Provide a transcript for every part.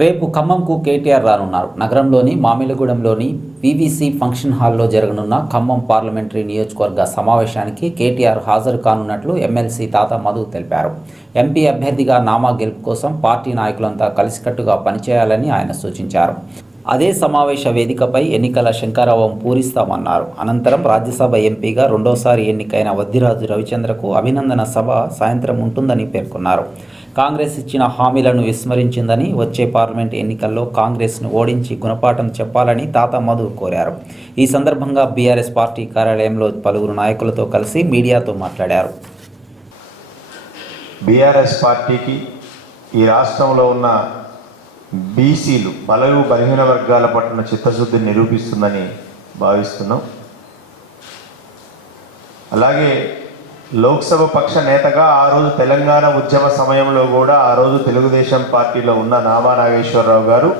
రేపు ఖమ్మంకు కేటీఆర్ రానున్నారు. నగరంలోని మామిలగూడెంలోని వివిసి ఫంక్షన్ హాల్లో జరగనున్న ఖమ్మం పార్లమెంటరీ నియోజకవర్గ సమావేశానికి కేటీఆర్ హాజరు కానున్నట్లు ఎమ్మెల్సీ తాత మధు తెలిపారు. ఎంపీ అభ్యర్థిగా నామా గెలుపు కోసం పార్టీ నాయకులంతా కలిసికట్టుగా పనిచేయాలని ఆయన సూచించారు. అదే సమావేశ వేదికపై ఎన్నికల శంకారావం పూరిస్తామన్నారు. అనంతరం రాజ్యసభ ఎంపీగా రెండోసారి ఎన్నికైన వద్దిరాజు రవిచంద్రకు అభినందన సభ సాయంత్రం ఉంటుందని పేర్కొన్నారు. కాంగ్రెస్ ఇచ్చిన హామీలను విస్మరించిందని వచ్చే పార్లమెంట్ ఎన్నికల్లో కాంగ్రెస్ను ఓడించి గుణపాఠం చెప్పాలని తాత మధు కోరారు. ఈ సందర్భంగా బీఆర్ఎస్ పార్టీ కార్యాలయంలో పలువురు నాయకులతో కలిసి మీడియాతో మాట్లాడారు. బీఆర్ఎస్ పార్టీకి ఈ రాష్ట్రంలో ఉన్న బీసీలు బలగు బలహీన వర్గాల పట్ల చిత్తశుద్ధిని నిరూపిస్తుందని భావిస్తున్నాం. అలాగే లోక్సభ పక్ష నేతగా ఆ రోజు తెలంగాణ ఉద్యమ సమయంలో కూడా ఆ రోజు తెలుగుదేశం పార్టీలో ఉన్న నామా నాగేశ్వరరావు గారు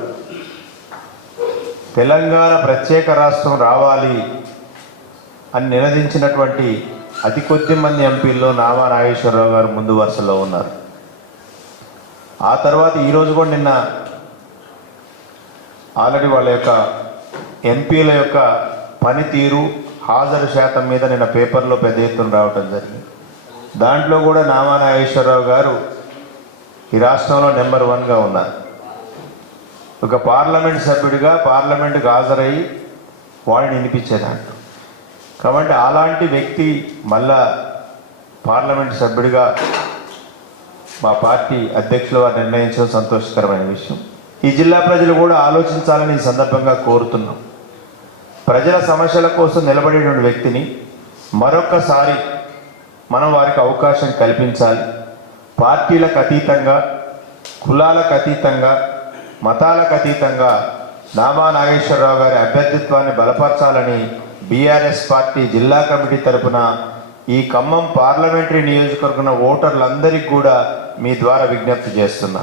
తెలంగాణ ప్రత్యేక రాష్ట్రం రావాలి అని నినదించినటువంటి అతి కొద్ది మంది ఎంపీల్లో నామా నాగేశ్వరరావు గారు ముందు వరుసలో ఉన్నారు. ఆ తర్వాత ఈరోజు కూడా నిన్న ఆల్రెడీ వాళ్ళ యొక్క ఎంపీల యొక్క పనితీరు హాజరు శాతం మీద నిన్న పేపర్లో పెద్ద ఎత్తున రావటం జరిగింది. దాంట్లో కూడా నామా నాగేశ్వరరావు గారు ఈ రాష్ట్రంలో నెంబర్ వన్గా ఉన్నారు. ఒక పార్లమెంట్ సభ్యుడిగా పార్లమెంటుకు హాజరయ్యి వాడిని వినిపించేదాంట్లో కాబట్టి అలాంటి వ్యక్తి మళ్ళా పార్లమెంట్ సభ్యుడిగా మా పార్టీ అధ్యక్షులు వారు నిర్ణయించడం సంతోషకరమైన విషయం. ఈ జిల్లా ప్రజలు కూడా ఆలోచించాలని ఈ సందర్భంగా కోరుతున్నాం. ప్రజల సమస్యల కోసం నిలబడేటువంటి వ్యక్తిని మరొకసారి మనం వారికి అవకాశం కల్పించాలి. పార్టీలకు అతీతంగా కులాలకు అతీతంగా మతాలకు అతీతంగా నామా నాగేశ్వరరావు గారి అభ్యర్థిత్వాన్ని బలపరచాలని బీఆర్ఎస్ పార్టీ జిల్లా కమిటీ తరపున ఈ ఖమ్మం పార్లమెంటరీ నియోజకవర్గం ఓటర్లందరికీ కూడా మీ ద్వారా విజ్ఞప్తి చేస్తున్నా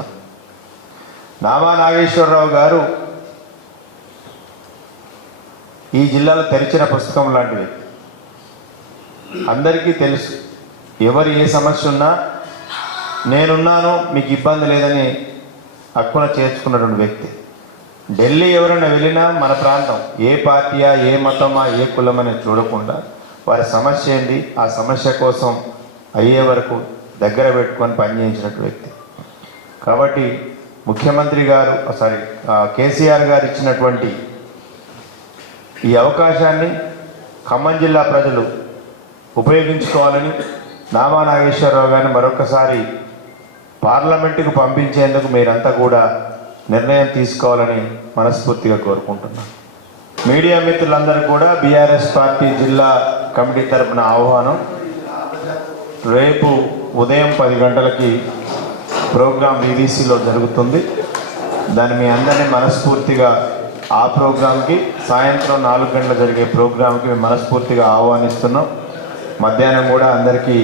నామా నాగేశ్వరరావు గారు ఈ జిల్లాలో తెరిచిన పుస్తకం లాంటివి అందరికీ తెలుసు. ఎవరు ఏ సమస్య ఉన్నా నేనున్నాను మీకు ఇబ్బంది లేదని అక్కున చేర్చుకున్నటువంటి వ్యక్తి. ఢిల్లీ ఎవరైనా వెళ్ళినా మన ప్రాంతం ఏ పార్టీయా ఏ మతమా ఏ కులమని చూడకుండా వారి సమస్య ఏంది? ఆ సమస్య కోసం అయ్యే వరకు దగ్గర పెట్టుకొని పనిచేయించినట్టు వ్యక్తి. కాబట్టి ముఖ్యమంత్రి గారు సారీ కేసీఆర్ గారు ఇచ్చినటువంటి ఈ అవకాశాన్ని ఖమ్మం జిల్లా ప్రజలు ఉపయోగించుకోవాలని నామా నాగేశ్వరరావు గారిని మరొకసారి పార్లమెంటుకు పంపించేందుకు మీరంతా కూడా నిర్ణయం తీసుకోవాలని మనస్ఫూర్తిగా కోరుకుంటున్నాను. మీడియా మిత్రులందరూ కూడా బీఆర్ఎస్ పార్టీ జిల్లా కమిటీ తరపున ఆహ్వానం. రేపు ఉదయం పది గంటలకి ప్రోగ్రాం బీబీసీలో జరుగుతుంది. దాన్ని మీ అందరినీ మనస్ఫూర్తిగా ఆ ప్రోగ్రాంకి సాయంత్రం నాలుగు గంటల జరిగే ప్రోగ్రాంకి మేము మనస్ఫూర్తిగా ఆహ్వానిస్తున్నాం. మధ్యాహ్నం కూడా అందరికీ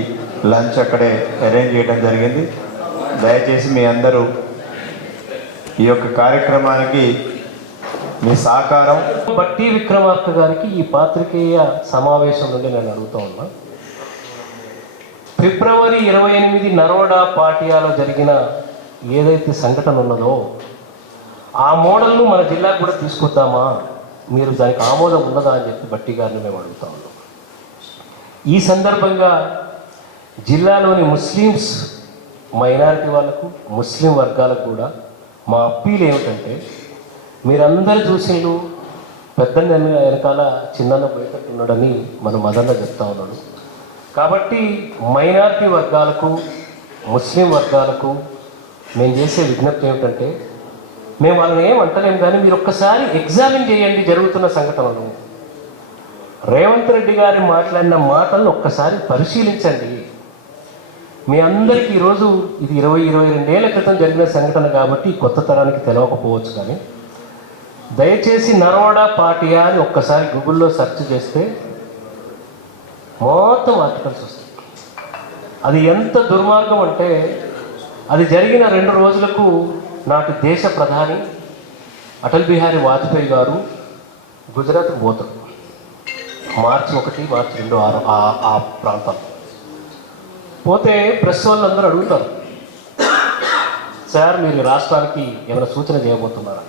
లంచ్ అక్కడే అరేంజ్ చేయడం జరిగింది. దయచేసి మీ అందరూ ఈ యొక్క కార్యక్రమానికి మీ సహకారం. బట్టి విక్రమార్క గారికి ఈ పాత్రికేయ సమావేశం నుండి నేను అడుగుతూ ఉన్నా. ఫిబ్రవరి ఇరవై ఎనిమిది నరోడా పాటియాలో జరిగిన ఏదైతే సంఘటన ఉన్నదో ఆ మోడల్ను మన జిల్లాకు కూడా తీసుకొద్దామా? మీరు దానికి ఆమోదం ఉన్నదా అని చెప్పి బట్టి గారిని మేము అడుగుతా ఉన్నాం. ఈ సందర్భంగా జిల్లాలోని ముస్లిమ్స్ మైనారిటీ వాళ్ళకు ముస్లిం వర్గాలకు కూడా మా అప్పీలు ఏమిటంటే మీరందరూ చూసిండు పెద్ద వెనకాల చిన్న పోయేటట్టున్నాడని మన మదన్న చెప్తా ఉన్నాడు. కాబట్టి మైనారిటీ వర్గాలకు ముస్లిం వర్గాలకు మేము చేసే విజ్ఞప్తి ఏమిటంటే మేము వాళ్ళని ఏం కానీ మీరు ఒక్కసారి ఎగ్జామిన్ చేయండి జరుగుతున్న సంఘటనలు. రేవంత్ రెడ్డి గారి మాట్లాడిన మాటలను ఒక్కసారి పరిశీలించండి. మీ అందరికీ ఈరోజు ఇది ఇరవై ఇరవై రెండేళ్ళ క్రితం జరిగిన సంఘటన కాబట్టి కొత్త తరానికి తెలవకపోవచ్చు కానీ దయచేసి నరోడా పాటియా అని ఒక్కసారి గూగుల్లో సెర్చ్ చేస్తే మొత్తం ఆర్టికల్స్ వస్తాయి. అది ఎంత దుర్మార్గం అంటే అది జరిగిన రెండు రోజులకు నాటి దేశ ప్రధాని అటల్ బిహారీ వాజ్పేయి గారు గుజరాత్ పోతారు. మార్చి ఒకటి మార్చి రెండు ఆరు ఆ- ఆ ప్రాంతం. పోతే ప్రెస్ వాళ్ళు అందరూ అడుగుతారు సార్ మీరు రాష్ట్రానికి ఏమైనా సూచన చేయబోతున్నారా?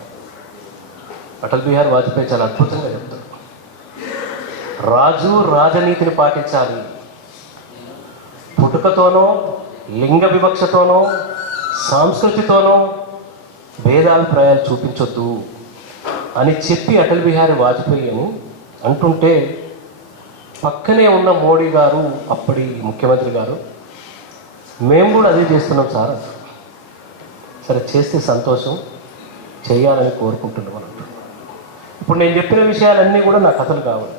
అటల్ బిహారీ వాజ్పేయి చాలా అద్భుతంగా చెప్తారు. రాజు రాజనీతిని పాటించాలి. పుట్టుకతోనో లింగ వివక్షతోనో సంస్కృతితోనో భేదాభిప్రాయాలు చూపించొద్దు అని చెప్పి అటల్ బిహారీ వాజ్పేయి అని అంటుంటే పక్కనే ఉన్న మోడీ గారు అప్పటి ముఖ్యమంత్రి గారు మేము కూడా అదే చేస్తున్నాం సార్. సరే చేస్తే సంతోషం చేయాలని కోరుకుంటున్నాం అన్నట్టు ఇప్పుడు నేను చెప్పిన విషయాలన్నీ కూడా నా కథలు కావాలి.